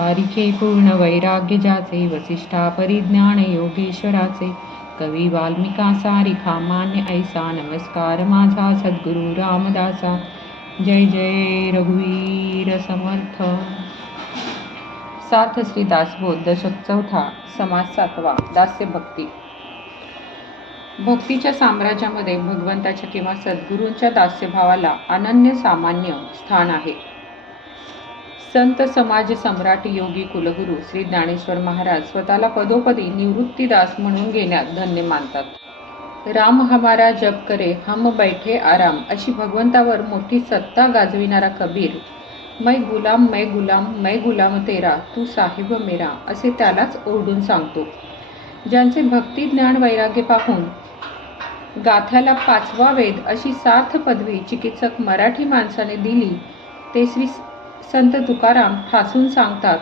सारिखे पूर्ण वैराग्य ज्याचे वसिष्ठा परिज्ञान योगेश्वराचे। कवी वाल्मिका सारिखा मान्य ऐसा नमस्कार माझा सद्गुरु रामदासा। जय जय रघुवीर समर्थ। साथ श्री दासबोध दशक चौथा समाज सातवा दास्य भक्ती। भक्तीच्या साम्राज्यामध्ये भगवंताच्या किंवा सद्गुरूंच्या दास्यभावाला अनन्य सामान्य स्थान आहे। संत समाज सम्राट योगी कुलगुरू श्री ज्ञानेश्वर महाराज स्वतःला पदोपदी निवृत्तीदास म्हणून घेण्यात धन्य मानतात. राम हमारा जप करे हम बैठे आराम अशी भगवंतावर मोठी सत्ता गाजविणारा कबीर मै गुलाम मै गुलाम मै गुलाम तेरा तू साहिब मेरा असे त्यालाच ओरडून सांगतो. ज्यांचे भक्ती ज्ञान वैराग्य पाहून गाथ्याला पाचवा वेद अशी सार्थ पदवी चिकित्सक मराठी माणसाने दिली ते श्री संत तुकाराम ठासून सांगतात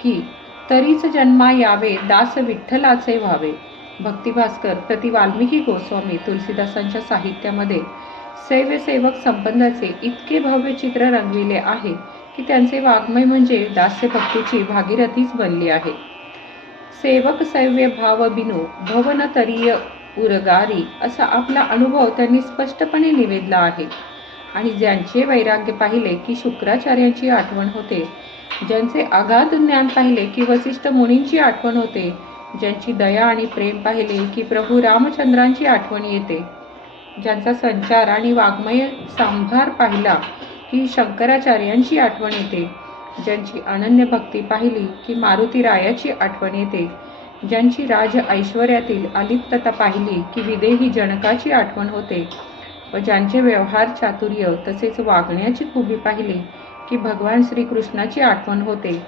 की तरीच जन्मा यावे दास विठ्ठलाचे व्हावे. भक्तिभास्कर प्रति वाल्मिकी गोस्वामी तुलसीदासांच्या साहित्यामध्ये सेवक संबंधाचे इतके भव्य चित्र रंगविले आहे की त्यांचे वाङ्मय म्हणजे दास्य भक्तीची भागीरथीच बनली आहे. सेवक सैव्य भाव बिनू भवन तरीय उरगारी असा आपला अनुभव त्यांनी स्पष्टपणे निवेदला आहे. आणि ज्यांचे वैराग्य पाहिले की शुक्राचार्यांची आठवण होते ज्यांचे अगाध ज्ञान पाहिले की वसिष्ठ मुनींची आठवण होते ज्यांची दया आणि प्रेम पाहिले की प्रभू रामचंद्रांची आठवण येते. ज्यांचा संचार आणि वाङ्मय सांभार पाहिला की शंकराचार्यांची आठवण येते ज्यांची अनन्य भक्ती पाहिली की मारुती रायाची आठवण येते ज्यांची राज ऐश्वर्यातील अलिप्तता पाहिली की विदेही जनकाची आठवण होते. व ज्यांचे व्यवहार चातुर्य तसेच वागण्याची खुबी पाहिली की भगवान श्रीकृष्णाची आठवण होते.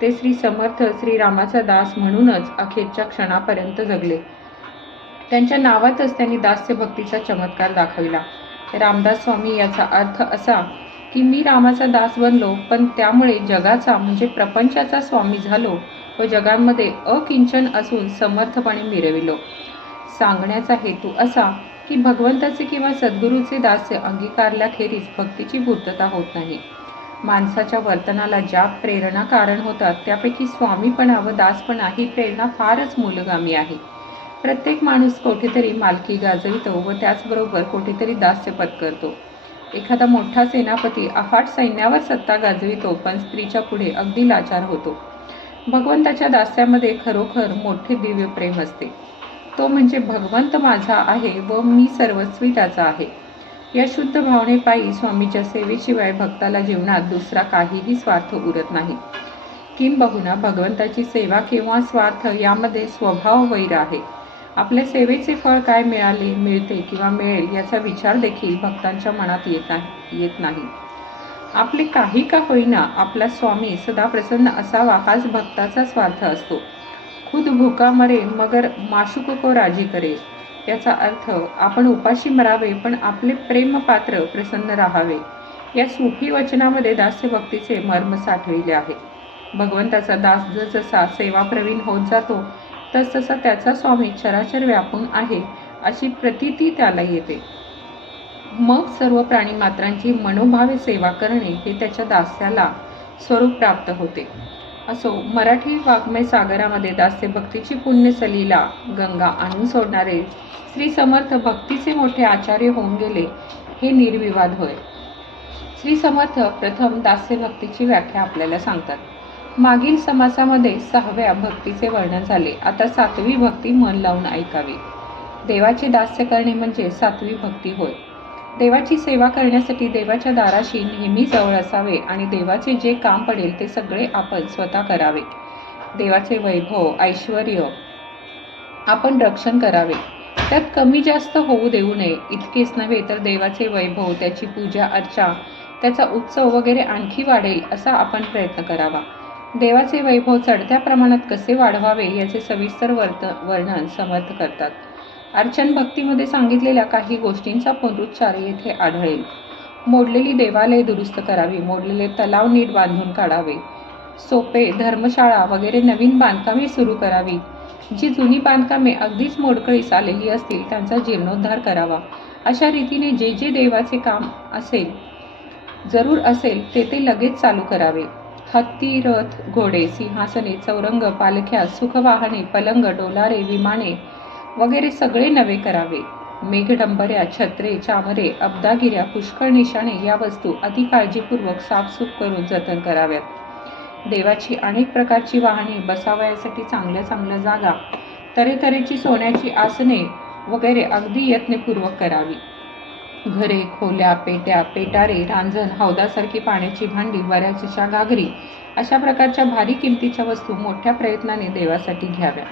ते श्री समर्थ श्रीरामाचा दास म्हणूनच अखेरच्या क्षणापर्यंत जगले. त्यांच्या नावातच त्यांनी दास्य भक्तीचा चमत्कार दाखविला. रामदास स्वामी याचा अर्थ असा की मी रामाचा दास बनलो पण त्यामुळे जगाचा म्हणजे प्रपंचाचा स्वामी झालो व जगांमध्ये अकिंचन असून समर्थपणे मिरविलो. सांगण्याचा हेतू असा की भगवंताचे किंवा सद्गुरूचे दास्य अंगीकारल्याखेरीज भक्तीची पूर्तता होत नाही. माणसाच्या वर्तनाला ज्या प्रेरणा कारण होतात त्यापैकी स्वामीपणा व दासपणा ही प्रेरणा फारच मूलगामी आहे. प्रत्येक माणूस कोठेतरी मालकी गाजवितो व त्याचबरोबर कोठेतरी दास्य पत्करतो एखादा मोठा सेनापती अफाट सैन्यावर सत्ता गाजवितो पण स्त्रीच्या पुढे अगदी लाचार होतो. भगवंताच्या दास्यामध्ये खरोखर मोठे दिव्य प्रेम असते. तो म्हणजे भगवंत माझा आहे व मी सर्वस्वी त्याचा आहे. या शुद्ध भावनेपायी स्वामीच्या सेवेशिवाय भक्ताला जीवनात दुसरा काहीही स्वार्थ उरत नाही. किंबहुना भगवंताची सेवा किंवा स्वार्थ यामध्ये स्वभाव वैर आहे. आपल्या सेवेचे फळ काय मिळाले मिळते किंवा मिळेल याचा विचार देखील भक्तांच्या मनात येत नाही येत नाही. आपले काही का होईना आपला स्वामी सदा प्रसन्न असावा हाच भक्ताचा स्वार्थ असतो. खुद भूका मरे मगर माशुक को राजी करे. याचा अर्थ आपण उपाशी मरावे पण आपले प्रेमपात्र प्रसन्न राहावे. या सुखी वचनामध्ये दास्य भक्तीचे मर्म साठविले आहे. भगवंताचा दास जसा सेवा प्रवीण होत जातो तस तसा त्याचा स्वामी चराचर व्यापून आहे अशी प्रतिती त्याला येते. मग सर्व प्राणी मात्रांची मनोभावे सेवा करणे हे त्याच्या दास्याला स्वरूप प्राप्त होते. असो मराठी वाङ्मय सागरामध्ये दास्य भक्तीची पुण्य सलीला गंगा आणून सोडणारे श्री समर्थ भक्तीचे मोठे आचार्य होऊन गेले हे निर्विवाद होय. श्री समर्थ प्रथम दास्य भक्तीची व्याख्या आपल्याला सांगतात. मागील समासामध्ये सहाव्या भक्तीचे वर्णन झाले. आता सातवी भक्ती मन लावून ऐकावी. देवाचे दास्य करणे म्हणजे सातवी भक्ती होय. देवाची सेवा करण्यासाठी देवाच्या दाराशी नेहमी जवळ असावे आणि देवाचे जे काम पडेल ते सगळे आपण स्वतः करावे. देवाचे वैभव ऐश्वर आपण रक्षण करावे. त्यात कमी जास्त होऊ देऊ नये. इतकेच नव्हे तर देवाचे वैभव त्याची पूजा अर्चा त्याचा उत्सव वगैरे आणखी वाढेल असा आपण प्रयत्न करावा. देवाचे वैभव चढत्या प्रमाणात कसे वाढवावे याचे सविस्तर वर्त वर्णन समर्थ करतात. अर्चन भक्तीमध्ये सांगितलेल्या काही गोष्टींचा पुनरुच्चार येथे आढळेल. मोडलेली देवालय दुरुस्त करावी मोडलेले तलाव नीट बांधून काढावे. सोपे धर्मशाळा वगैरे नवीन बांधकामे सुरू करावी. जी जुनी बांधकामे अगदीच मोडकळीस आलेली असतील त्यांचा जीर्णोद्धार करावा. अशा रीतीने जे जे देवाचे काम असेल जरूर असेल ते ते लगेच चालू करावे. हत्ती रथ घोडे सिंहासने चौरंग पालख्या सुखवाहने पलंग डोलारे विमाने वगैरे सगळे नवे करावे. मेघडंबऱ्या छत्रे चामरे अब्दागिऱ्या पुष्कळ निशाणे या वस्तू अति काळजीपूर्वक साफसूफ करून जतन कराव्यात. देवाची अनेक प्रकारची वाहने बसावयासाठी चांगल्या चांगल्या जागा तऱ्हेतऱ्हेची सोन्याची आसने वगैरे अगदी यत्नपूर्वक करावी. घरे खोल्या पेट्या पेटारे रांजण हौदासारखी पाण्याची भांडी बऱ्याचशा घागरी अशा प्रकारच्या भारी किमतीच्या वस्तू मोठ्या प्रयत्नाने देवासाठी घ्याव्या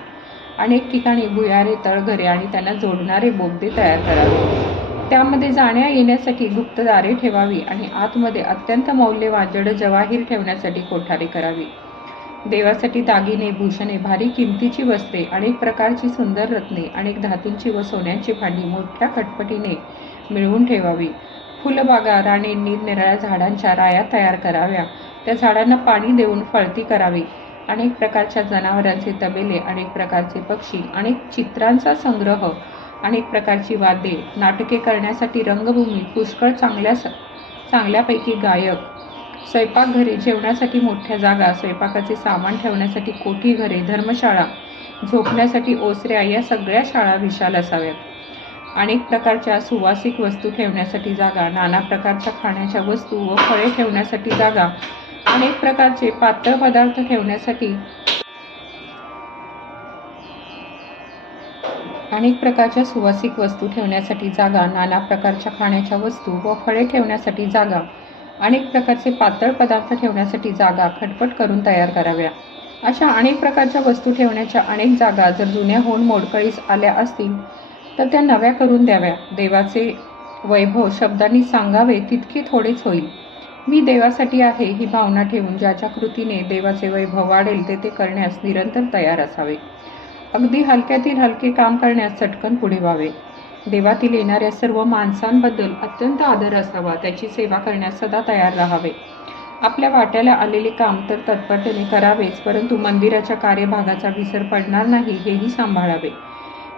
अनेक ठिकाणी भुयारे तळघरे आणि त्यांना जोडणारे बोगदे तयार करावे. त्यामध्ये जाण्या येण्यासाठी गुप्तदारे ठेवावी आणि आतमध्ये अत्यंत मौल्यवान जड जवाहीर ठेवण्यासाठी कोठारे करावी. देवासाठी दागिने भूषणे भारी किमतीची वस्त्रे अनेक प्रकारची सुंदर रत्ने अनेक धातूंची व सोन्यांची भांडी मोठ्या खटपटीने मिळवून ठेवावी. फुलबागा राणे निरनिराळ्या झाडांच्या राया तयार कराव्या. त्या झाडांना पाणी देऊन फळती करावी. अनेक प्रकारच्या जनावरांचे तबेले अनेक प्रकारचे पक्षी अनेक चित्रांचा संग्रह अनेक प्रकारची वाद्ये नाटके करण्यासाठी रंगभूमी पुष्कळ चांगल्या चांगल्यापैकी गायक स्वयंपाकघरे जेवणासाठी मोठ्या जागा स्वयंपाकाचे सामान ठेवण्यासाठी कोठी घरे धर्मशाळा झोपण्यासाठी ओसऱ्या या सगळ्या शाळा विशाल असाव्यात. अनेक प्रकारच्या सुवासिक वस्तू ठेवण्यासाठी जागा नाना प्रकारच्या खाण्याच्या वस्तू व फळे ठेवण्यासाठी जागा अनेक प्रकारचे पातळ पदार्थ ठेवण्यासाठी अनेक प्रकारच्या सुवासिक वस्तू ठेवण्यासाठी जागा नाना प्रकारच्या खाण्याच्या वस्तू व फळे ठेवण्यासाठी जागा अनेक प्रकारचे पातळ पदार्थ ठेवण्यासाठी जागा खटपट करून तयार कराव्या. अशा अनेक प्रकारच्या वस्तू ठेवण्याच्या अनेक जागा जर जुन्या होऊन मोडकळीस आल्या असतील तर त्या नव्या करून द्याव्या. देवाचे वैभव शब्दांनी सांगावे तितके थोडेच होईल. मी देवासाठी आहे ही भावना ठेवून ज्याच्या कृतीने देवाचे वैभव वाढेल ते ते करण्यास निरंतर तयार असावे. अगदी हलक्यातील हलके काम करण्यास चटकन पुढे व्हावे. देवातील येणाऱ्या सर्व माणसांबद्दल अत्यंत आदर असावा त्याची सेवा करण्यास सदा तयार राहावे. आपल्या वाट्याला आलेले काम तर तत्परतेने करावेच परंतु मंदिराच्या कार्यभागाचा विसर पडणार नाही हेही सांभाळावे.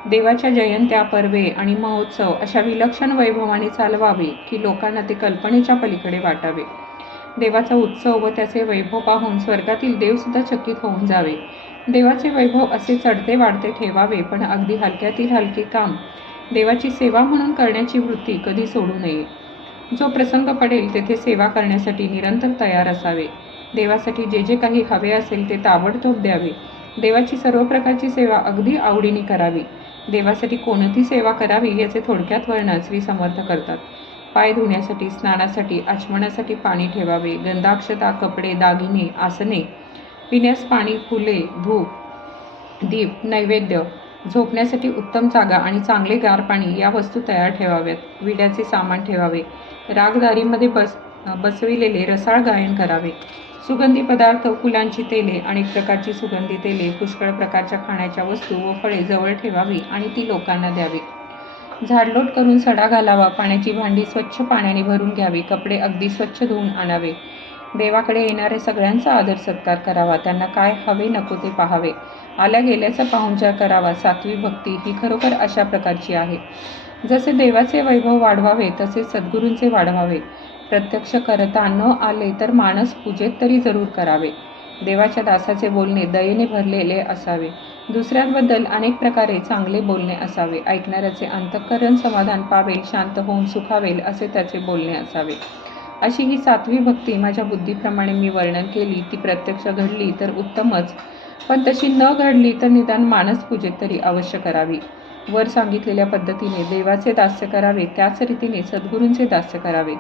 देवाच्या जयंत्या पर्वे आणि महोत्सव अशा विलक्षण वैभवाने चालवावे की लोकांना ते कल्पनेच्या पलीकडे वाटावे. देवाचा उत्सव व त्याचे वैभव पाहून स्वर्गातील देवसुद्धा चकित होऊन जावे. देवाचे वैभव असे चढते वाढते ठेवावे पण अगदी हलक्यातील हलके काम देवाची सेवा म्हणून करण्याची वृत्ती कधी सोडू नये. जो प्रसंग पडेल तेथे सेवा करण्यासाठी निरंतर तयार असावे. देवासाठी जे जे काही हवे असेल ते ताबडतोब द्यावे. देवाची सर्व प्रकारची सेवा अगदी आवडीने करावी. देवासाठी कोणती सेवा करावी याचे थोडक्यात वर्णन श्री समर्थ करतात. पाय धुण्यासाठी स्नानासाठी आचमनासाठी पाणी ठेवावे गंधाक्षता कपडे दागिने आसने पिण्यास पाणी फुले धूप दीप नैवेद्य झोपण्यासाठी उत्तम जागा आणि चांगले गार पाणी या वस्तू तयार ठेवाव्यात. विड्याचे सामान ठेवावे. रागदारीमध्ये बस बसविलेले रसाळ गायन करावे. सुगंधी पदार्थ फुलांची तेले अनेक प्रकारची सुगंधी तेले पुष्कळ प्रकारच्या खाण्याच्या वस्तू व फळे जवळ ठेवावी आणि ती लोकांना द्यावी. झाडलोट करून सडा घालावा पाण्याची भांडी स्वच्छ पाण्याने भरून घ्यावी कपडे अगदी स्वच्छ धुवून आणावे. देवाकडे येणारे सगळ्यांचा आदर सत्कार करावा त्यांना काय हवे नको ते पाहावे. आल्या गेल्याचा पाहुणचार करावा सातवी भक्ती ही खरोखर अशा प्रकारची आहे. जसे देवाचे वैभव वाढवावे तसे सद्गुरूंचे वाढवावे. प्रत्यक्ष करता न आले तर मानस पूजेत तरी जरूर करावे. देवाच्या दासाचे बोलणे दयेने भरलेले असावे. दुसऱ्यांबद्दल अनेक प्रकारे चांगले बोलणे असावे. ऐकणाऱ्याचे अंतःकरण समाधान पावेल शांत होऊन सुखावेल असे त्याचे बोलणे असावे. अशी ही सातवी भक्ती माझ्या बुद्धीप्रमाणे मी वर्णन केली ती प्रत्यक्ष घडली तर उत्तमच. पण तशी न घडली तर निदान मानस पूजेत तरी अवश्य करावी. वर सांगितलेल्या पद्धतीने देवाचे दास्य करावे त्याच रीतीने सद्गुरूंचे दास्य करावे.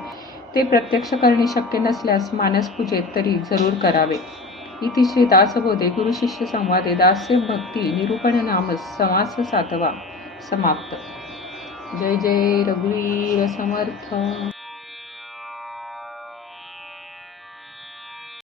ते प्रत्यक्ष करणे शक्य नसल्यास मानसपूजेत तरी जरूर करावे. इति श्री दासबोधे गुरुशिष्य संवादे दास्य भक्ती निरूपण नाम समास सातवा समाप्त. जय जय रघुवीर समर्थ.